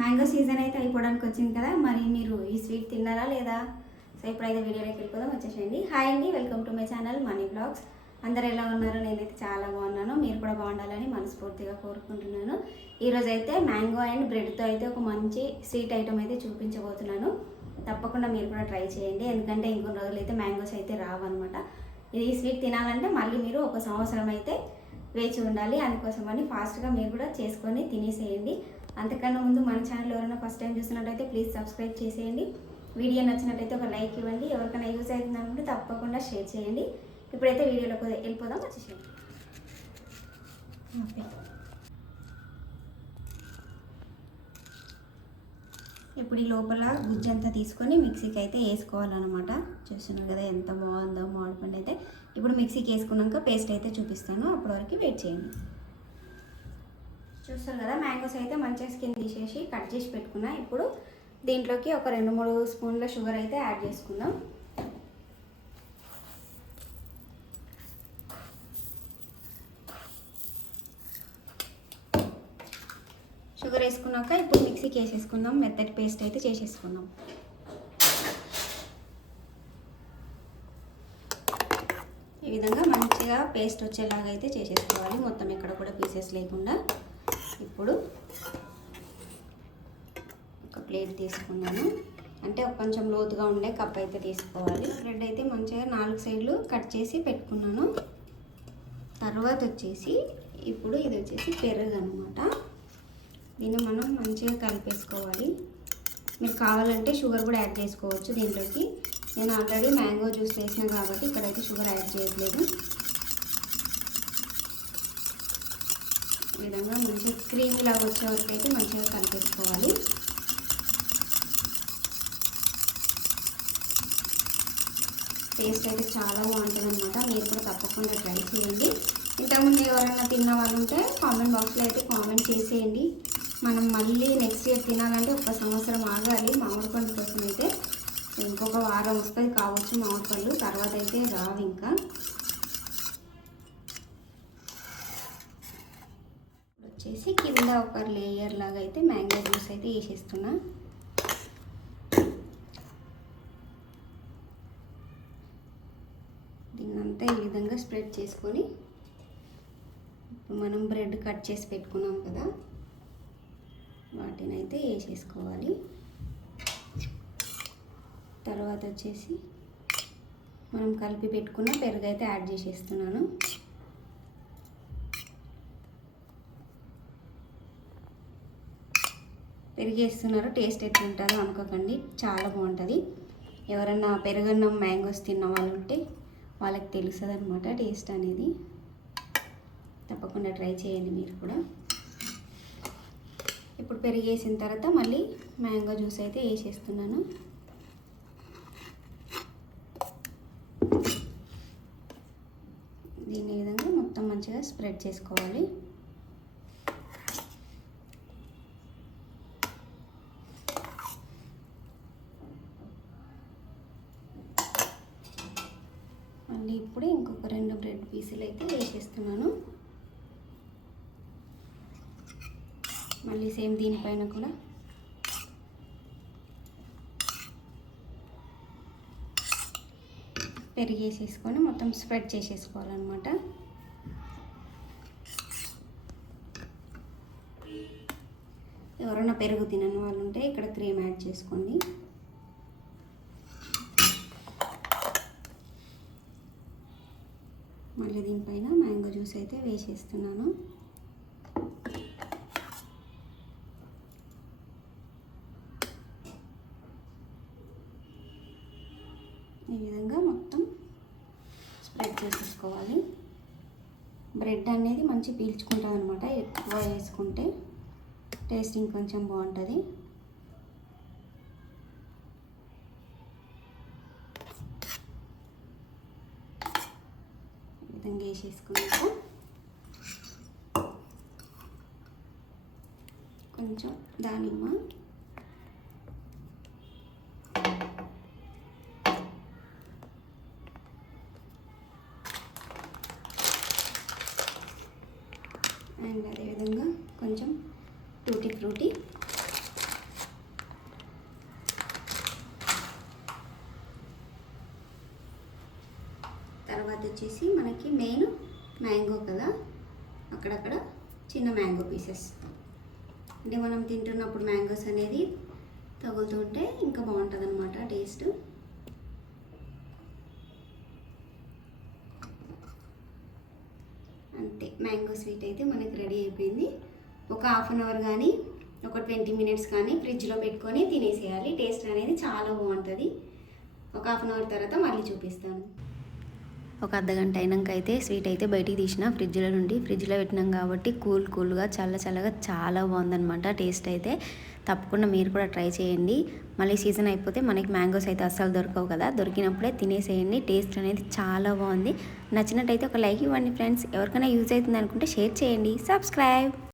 Mango season అయితే అయిపోవడానికి వచ్చింది కదా, మరి మీరు ఈ స్వీట్ తిన్నారా లేదా? సో ఇప్పుడైతే వీడియోలోకి వెళ్ళిపోదాం, వచ్చేసేయండి. హాయ్ అండి, welcome to my channel money blogs. అందరు ఎలా ఉన్నారో? నేనైతే చాలా బాగున్నాను. మీరు కూడా బాగుండాలని మనస్ఫూర్తిగా కోరుకుంటున్నాను. ఈరోజు అయితే మ్యాంగో అండ్ బ్రెడ్తో అయితే ఒక మంచి స్వీట్ ఐటమ్ అయితే చూపించబోతున్నాను. తప్పకుండా మీరు కూడా ట్రై చేయండి, ఎందుకంటే ఇంకొన్ని రోజులు అయితే మ్యాంగోస్ అయితే రావన్నమాట. ఇది స్వీట్ తినాలంటే మళ్ళీ మీరు ఒక సంవత్సరం అయితే వేచి ఉండాలి. అందుకోసమని ఫాస్ట్గా మీరు కూడా చేసుకొని తినేసేయండి. అంతకన్నా ముందు మన ఛానల్ ఎవరైనా ఫస్ట్ టైం చూసినట్టయితే ప్లీజ్ సబ్స్క్రైబ్ చేసేయండి. వీడియో నచ్చినట్టయితే ఒక లైక్ ఇవ్వండి. ఎవరికైనా యూజ్ అవుతుందనుకుంటే తప్పకుండా షేర్ చేయండి. ఇప్పుడైతే వీడియోలోకి వెళ్ళిపోదాం, వచ్చేసేయండి. ఓకే, ఇప్పుడు ఈ లోపల గుజ్జంతా తీసుకొని మిక్సీకి అయితే వేసుకోవాలన్నమాట. చూస్తున్నారు కదా ఎంత బాగుందో మామిడి పండు అయితే. ఇప్పుడు మిక్సీకి వేసుకున్నాక పేస్ట్ అయితే చూపిస్తాను, అప్పటి వరకు వెయిట్ చేయండి. చూస్తారు కదా, మ్యాంగోస్ అయితే మంచిగా స్కిన్ తీసేసి కట్ చేసి పెట్టుకున్నా. ఇప్పుడు దీంట్లోకి ఒక 2-3 స్పూన్ల షుగర్ అయితే యాడ్ చేసుకుందాం. షుగర్ వేసుకున్నాక ఇప్పుడు మిక్సీకి వేసేసుకుందాం. మెత్తటి పేస్ట్ అయితే చేసేసుకుందాం. ఈ విధంగా మంచిగా పేస్ట్ వచ్చేలాగా అయితే చేసేసుకోవాలి, మొత్తం ఎక్కడ కూడా పీసెస్ లేకుండా. ఇప్పుడు ఒక ప్లేట్ తీసుకున్నాను, అంటే కొంచెం లోతుగా ఉండే కప్ అయితే తీసుకోవాలి. బ్రెడ్ అయితే మంచిగా 4 సైడ్లు కట్ చేసి పెట్టుకున్నాను. తర్వాత వచ్చేసి ఇప్పుడు ఇది వచ్చేసి పెరుగు అనమాట. దీన్ని మనం మంచిగా కలిపేసుకోవాలి. మీరు కావాలంటే షుగర్ కూడా యాడ్ చేసుకోవచ్చు దీంట్లోకి. నేను ఆల్రెడీ మ్యాంగో జ్యూస్ వేసిన కాబట్టి ఇక్కడైతే షుగర్ యాడ్ చేయట్లేదు. ఈ విధంగా మంచిగా క్రీమ్ లాగా వచ్చే వరకు అయితే మంచిగా కలిపేసుకోవాలి. టేస్ట్ అయితే చాలా బాగుంటుంది అనమాట. మీరు కూడా తప్పకుండా ట్రై చేయండి. ఇంతకుముందు ఎవరైనా తిన్న వాళ్ళు ఉంటే కామెంట్ బాక్స్లో అయితే కామెంట్ చేసేయండి. మనం మళ్ళీ నెక్స్ట్ ఇయర్ తినాలంటే ఒక సంవత్సరం ఆగాలి. మామిడి పండు కోసం అయితే ఇంకొక వారం వస్తుంది కావచ్చు మామిడి పళ్ళు, తర్వాత అయితే రావు. ఇంకా వచ్చేసి కింద ఒక లేయర్ లాగా అయితే మ్యాంగో జ్యూస్ అయితే వేసేస్తున్నా. దీన్నంతా ఈ విధంగా స్ప్రెడ్ చేసుకొని ఇప్పుడు మనం బ్రెడ్ కట్ చేసి పెట్టుకున్నాం కదా, వాటిని అయితే వేసేసుకోవాలి. తర్వాత వచ్చేసి మనం కలిపి పెట్టుకున్న పెరుగు అయితే యాడ్ చేసేస్తున్నాను. పెరుగు వేస్తున్నారు, టేస్ట్ ఎట్లా ఉంటుందో అనుకోకండి, చాలా బాగుంటుంది. ఎవరన్నా పెరుగన్నం మ్యాంగోస్ తిన్న వాళ్ళు ఉంటే వాళ్ళకి తెలుస్తుంది అనమాట టేస్ట్ అనేది. తప్పకుండా ట్రై చేయండి మీరు కూడా. ఇప్పుడు పెరుగు వేసిన తర్వాత మళ్ళీ మ్యాంగో జ్యూస్ అయితే వేసేస్తున్నాను. దీని విధంగా మొత్తం మంచిగా స్ప్రెడ్ చేసుకోవాలి. మళ్ళీ ఇప్పుడు ఇంకొక 2 బ్రెడ్ పీసులు అయితే వేసేస్తున్నాను. మళ్ళీ సేమ్ దీనిపైన కూడా పెరిగేసేసుకొని మొత్తం స్ప్రెడ్ చేసేసుకోవాలన్నమాట. ఎవరైనా పెరుగు తినని వాళ్ళు ఉంటే ఇక్కడ క్రీమ్ యాడ్ చేసుకోండి. మళ్ళీ దీనిపైన మ్యాంగో జ్యూస్ అయితే వేసేస్తున్నాను. ఈ విధంగా మొత్తం స్ప్రెడ్ చేసేసుకోవాలి. బ్రెడ్ అనేది మంచి పీల్చుకుంటుంది అనమాట, ఎక్కువ వేసుకుంటే టేస్ట్ ఇంకొంచెం బాగుంటుంది. ఈ విధంగా వేసేసుకున్నాక కొంచెం దానిమ్మ, అండ్ అదేవిధంగా కొంచెం టూటీ ఫ్రూటీ, వచ్చేసి మనకి మెయిన్ మ్యాంగో కదా, అక్కడక్కడ చిన్న మ్యాంగో పీసెస్. అంటే మనం తింటున్నప్పుడు మ్యాంగోస్ అనేది తగులుతుంటే ఇంకా బాగుంటుంది అనమాట టేస్ట్. అంతే, మ్యాంగో స్వీట్ అయితే మనకి రెడీ అయిపోయింది. ఒక హాఫ్ అన్ అవర్ కానీ ఒక 20 మినిట్స్ కానీ ఫ్రిడ్జ్లో పెట్టుకొని తినేసేయాలి. టేస్ట్ అనేది చాలా బాగుంటుంది. ఒక హాఫ్ అన్ అవర్ తర్వాత మళ్ళీ చూపిస్తాను. ఒక అర్ధగంట అయినాక అయితే స్వీట్ అయితే బయటికి తీసిన ఫ్రిడ్జ్లో నుండి. ఫ్రిడ్జ్లో పెట్టినాం కాబట్టి కూల్గా చల్లగా చాలా బాగుందనమాట టేస్ట్ అయితే. తప్పకుండా మీరు కూడా ట్రై చేయండి. మళ్ళీ సీజన్ అయిపోతే మనకి మ్యాంగోస్ అయితే అస్సలు దొరకవు కదా, దొరికినప్పుడే తినేసేయండి. టేస్ట్ అనేది చాలా బాగుంది. నచ్చినట్టయితే ఒక లైక్ ఇవ్వండి ఫ్రెండ్స్. ఎవరికైనా యూజ్ అవుతుంది అనుకుంటే షేర్ చేయండి. సబ్స్క్రైబ్.